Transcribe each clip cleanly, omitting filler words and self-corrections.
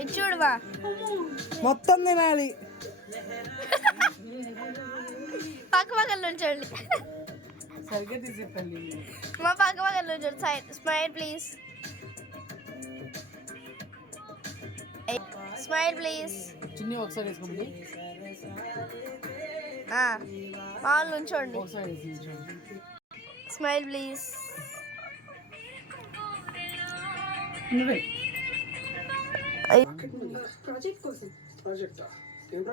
ఇది చూడవా మొత్తం తినాలి. పక్క పక్కన నుంచోండి. సరిగ్గా తీసేపండి. మా పక్క పక్కన నుంచోండి. Smile please. Smile please. చిన్ని ఒకసారి వేసుకోండి. వాళ్ళు నుంచోండి. ఒకసారి స్మైల్ ప్లీజ్.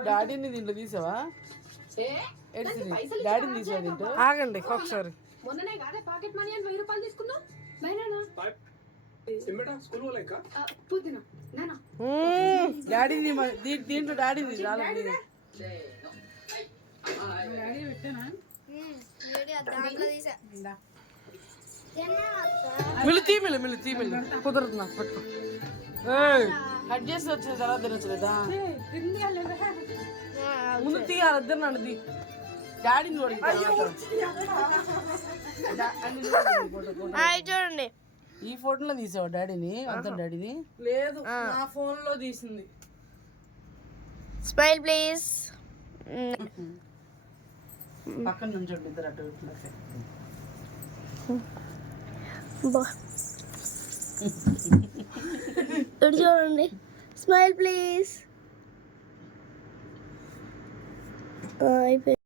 డాడీని దీంట్లో తీసావా? డాడీని తీసావా దీంట్లో? ఆగండి ఒకసారి. డాడీని దీంట్లో డాడీని మిల్లు కుదరదు నాకు. పట్టుకో. కట్ చేసి వచ్చిన తర్వాత తినొచ్చు కదా. ముందు తీయాలి. ఇద్దరు నన్ను డాడీని చూడండి. ఈ ఫోటోలో తీసావా డాడీని? అంత డాడీని లేదు, నా ఫోన్ లో తీసింది. Smile please. పక్కన నుంచి ఇద్దరు అటు చూడండి. Smile please. అయిపోయింది.